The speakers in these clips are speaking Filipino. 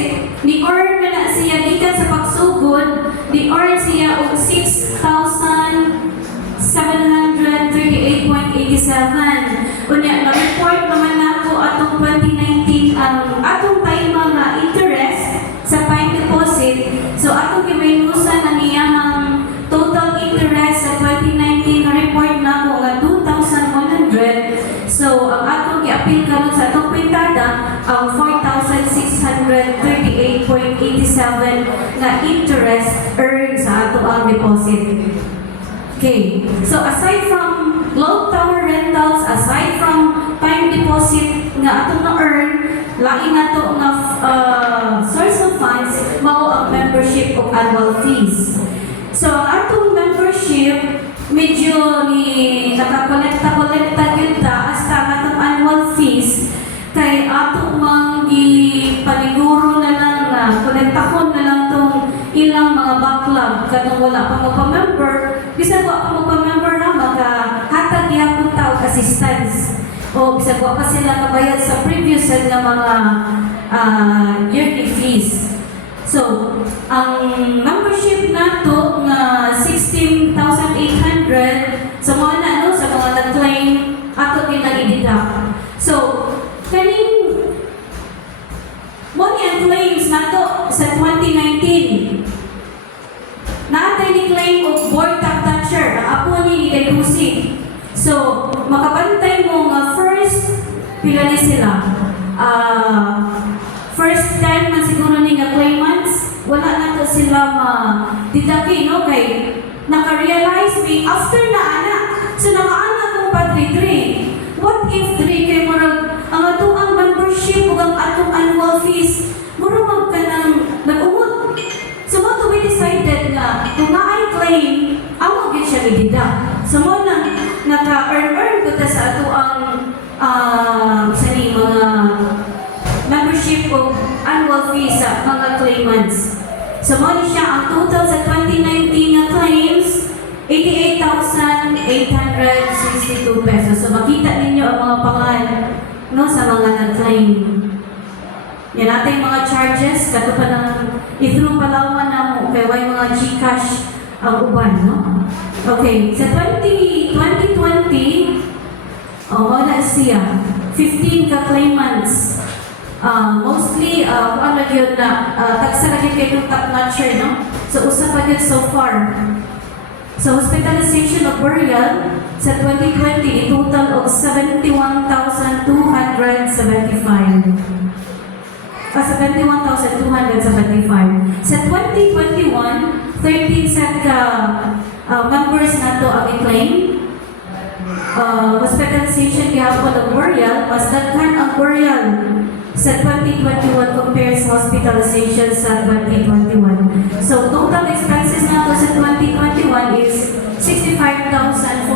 deposit, ni-earn na siya gikan sa pagsugod, ni-earn siya og 6,738.87. Unya, na-report naman nato atong 2019 ang atong time mga interest sa time deposit. So, atong gimaynusan na niyang total interest sa 2019 na report na mo nga 2,100. So, ang atong gi-appeal karon sa atong pintada ang 4,638.87 na interest earned sa ato ang deposit. Okay. So, aside from low tower rentals, aside from time deposit nga atong na-earn, lain na to nga source of funds, mao ang membership of annual fees. So, ang atong membership, medyo ni nakakolekta-kolekta yun ta hasta ang atong annual fees kay atong paniguro na lang na kolektahon na lang tong ilang mga backlog kanang wala pa magpa-member. Bisag wa pa magpa-member na makahatag gyapon ta og assistance. O bisag wa pa sila kabayad sa previous na mga yearly fees. So, ang membership nato nga 16,800 sa mga sa mga nag-claim ato ginag-deduct. So, kaning mo ang claims nato sa 2019. Naatay ni claim of board top toucher na apo ni deducing. So, makabantay mo nga first pila ni sila. First 10 man siguro ni nga claimants, wala na to sila ma-didaki, no? Kay naka-realize me after na anak. So, naka-anak kong padre 3. What if 3 kay murag ang atong ang membership ug ang atong annual fees murag ka nang nag-umot. So, mo to be decided na kung na-ay claim, amo gyud siya i-deduct. So, mo nang naka-earn ko ta sa ato ang mga membership of annual fees sa mga claimants. So, mo ni siya ang total sa 2019 na claims, 88,862 pesos. So, makita ninyo ang mga pangalan no, sa mga nag-claim. Yan natin yung mga charges, kato pa ng i-through palawan na mo, kaya may mga GCash ang uban, no? Okay, sa 2020, wala siya, 15 ka-claimants. Mostly, ano yun na, tagsa na yun kayo top-notcher, no? So, usa pa yun so far. So, hospitalization of burial sa 2020, total of 71,275. 71,275. Sa 2021, 13 set ka members na to ang i-claim. Hospitalization gihapon ng burial, mas daghan ang burial sa 2021 compared sa hospitalization sa 2021. So, total expenses na to sa 2021 is 65,402.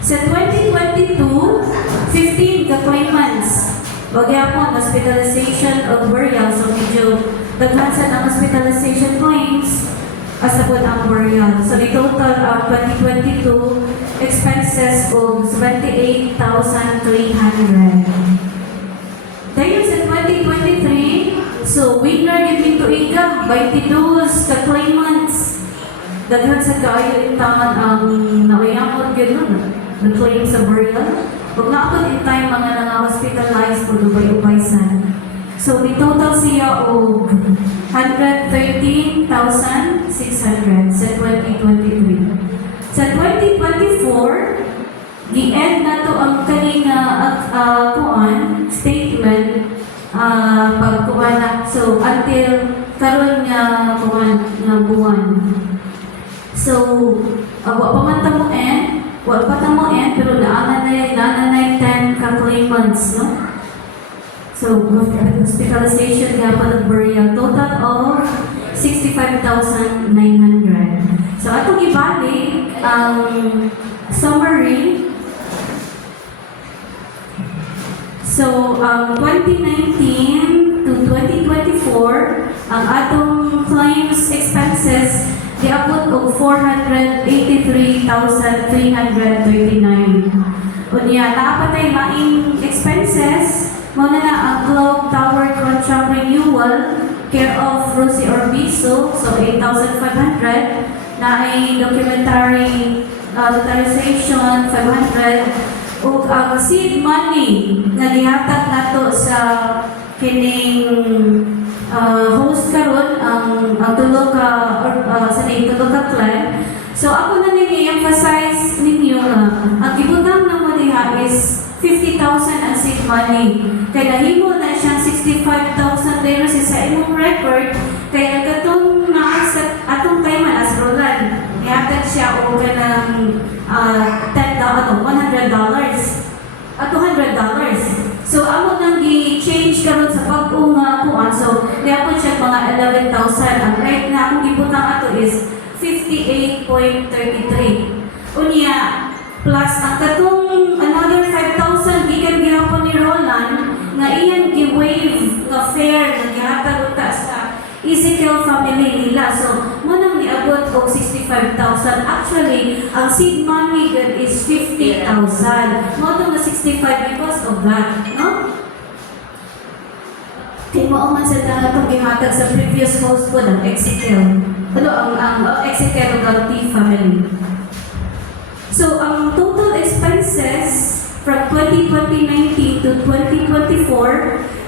Sa 2022, 15 ka-claimants. Magyapon, hospitalization of burial. So, medyo daghan sa ng hospitalization claims as abot ang burial. So, the total of 2022 expenses of 78,300. Dahil sa 2023, so, winner yung tuiga, 22 ka-claimants. Daghan sa kaayo intaman ang nawayangkot yun nun, na-claim sa burial. Huwag na ako in time mga nang-hospitalized po ubay-ubaysan. So, the total siya o 113,600 sa 2023. Sa 2024, the-end na to ang kanina statement pagkuhan na. So, until karon nga kuhan na buwan. So, wa pa man tamo wala pa tamo pero naanay 10 ka-claimants, no? So, hospitalization nga pa ng burial, total of 65,900. So, atong ibalik ang summary. So, 2019 to 2024, ang atong claims expenses diabot og 483,339. Unya, naapatay maing expenses, muna na ang Globe Tower contract renewal, care of Rosie Orbizo, so 8,500. Na ay documentary authorization, 500. O ang seed money na gihatag nato sa kining host karon ang tulo ka sa tulo ka clan. So ako na i-emphasize ninyo na ang gibutang na mo diha is 50,000 ang seed money. Kaya nahimo na siyang 65,000 pero sa imong record kaya katong sa atong time as Roland ihatag siya o kanang $100 at $200. So amo nang gi-change karon sa pag-unga kuan. So diapon siya mga 11,000. Ang right na akong gibutang ato is 58.33. Unya plus ang katong another 5,000 gikan gihapon ni Roland nga iyang gi-waive nga fare nga gihatag uta sa Ezekiel family nila. So mo nang niabot og 65,000. Actually ang seed money gud is 50,000. Mo tong na 65 because of that, no? Kaya mo man sa itong gihatag sa previous host ko ng Ezekiel. Ano ang Ezekiel ng family. So, ang total expenses from 2019 to 2024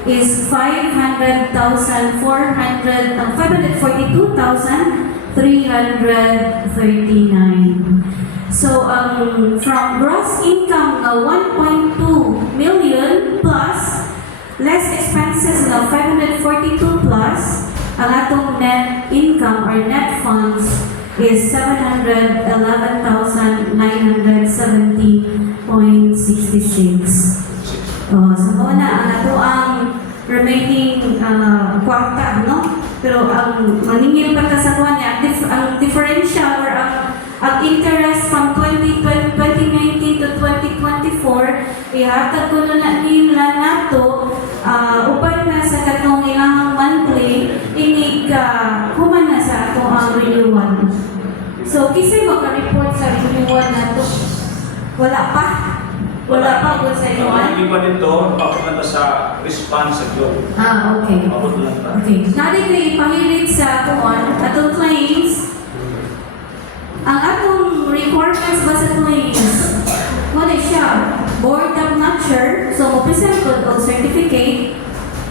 is 542,339. So, from gross income na 1.2 million plus, less expenses na 542 plus, ang atong net income or net funds is 711,970.66. So muna ang ato ang remaining kwarta, no? Pero ang maningil pa ta sa kuha niya, ang differential or ang interest from 2019 to 2024, ihatag ko na nila nato upan na sa katong ilang monthly, inig human na sa ato ang renewal. So, kisay maka-report sa renewal na to? Wala pa? Wala pa po sa renewal? Hindi pa dito, papunta sa response sa globe. Okay. Pabot lang pa. Okay. Nari ko ipahirit sa kuwan, atong claims. Ang atong requirements ba sa claims? What is siya? Board of Nurture, so present ko o certificate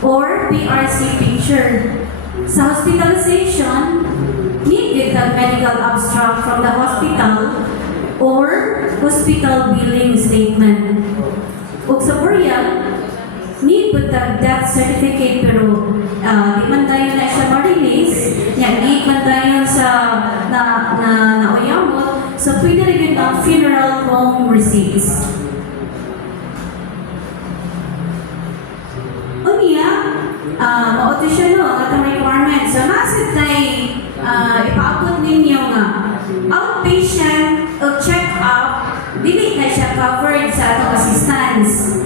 or PRC picture. Sa hospitalization, needed the medical abstract from the hospital or hospital billing statement. Ug sa burial, need po the death certificate pero di man tayo na siya ma-release, di man tayo sa nauyamot, so pwede rin yung funeral home receipts. Unya, mauto siya no, ang atong requirements. So nasit tayo ipaabot ninyo nga outpatient o check-up, dili na siya covered sa atong assistance.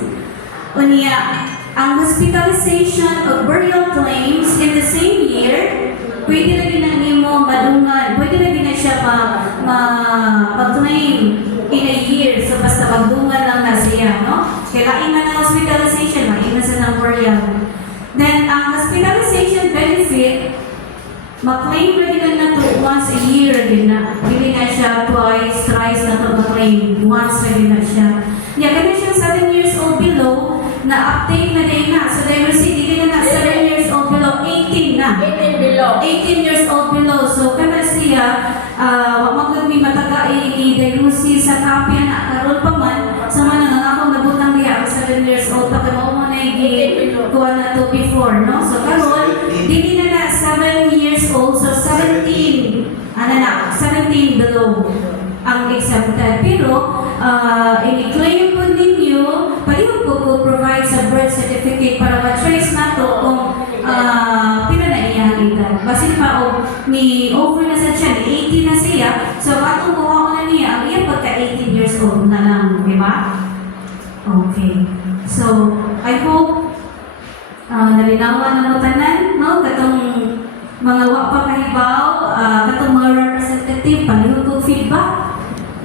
Unya, ang hospitalization o burial claims in the same year, pwede na din ang imo madungan, pwede na din na siya mag-claim in a year. So basta magdungan lang na siya, no? Kailangan na ng hospitalization, mainan sa ng burial. Then, ang hospitalization benefit, mag-claim na din na to once a year din na. Hindi na siya twice, thrice na to mag-claim. Once na din na siya. Ganun siya 7 years old below, na-update na din na. So, diversity din na 7 years old below, 18 na. 18 below. 18 years old below. So, kana siya, magod may mataga i-diagnosis sa kapya na karoon pa man. Sa manang akong nabutang diya, 7 years old pa kamo mo na kuha na to before, no? So, karoon, dili na 7 years old, so 17 below ang exempted. Pero, i-claim po ninyo, palihog po provide sa birth certificate para ma-trace na to kung pinanaiyahan ito. Basin pa ni over na sa siya, 18 na siya, so atong kuha ko na niya, ang iya pagka 18 years old na lang, di ba? Okay. So, I hope nalinawan na mo tanan, no? Katong mga wapa kahibaw, katong mga representative, palihog ko feedback.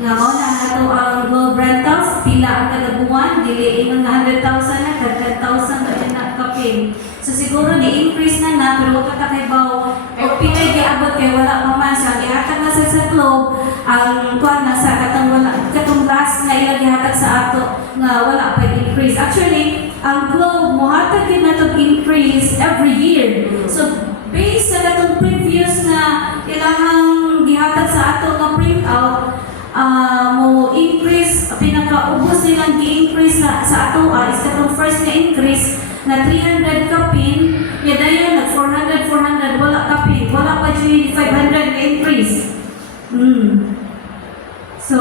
Nga mo na nato ang Globe Rentals, pila ang kalabuan, dili ingon na 100,000 na, 10,000 na din na kapin. So siguro siguro ni-increase na pero wala ka kay baw o pinay giabot kay wala pa man siya gihatag na sa globe ang kuan na sa katong last nga ilang gihatag sa ato nga wala pa increase. Actually, ang globe mohatag gyud nato increase every year. So based sa katong previous na ilahang gihatag sa ato nga printout, mo increase pinakaubos nilang gi-increase sa ato is katong first nga increase na 300 kapin, yadayon nag 400 wala kapin, wala pa dyan 500 nga increase. So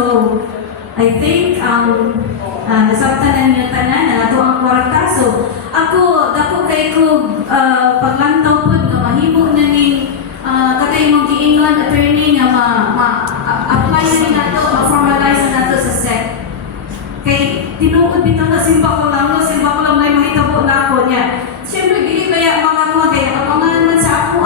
I think nasabtan na niyo tanan na ato ang kwarta. So dako kay ko paglantaw pod nga mahimo na ni katay mong giingon attorney nga apply na ni nato, ma-formalize na nato sa SEC. Kay tinuod bitaw nga simba ko lang may mahitabo na ako niya. Siyempre dili baya mga kuha kay mga naman sa ako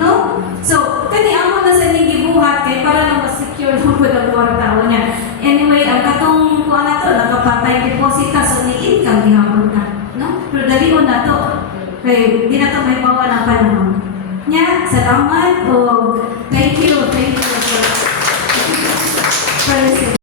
no? So kani amo na sa ning gibuhat kay para lang ma-secure lang pud ang kwarta niya. Anyway, ang katong kuha na to nakapatay deposit ka so ni income gihapon na, no? Pero dali na to. Kay di na to may bawa ng panahon. Nya, salamat o thank you.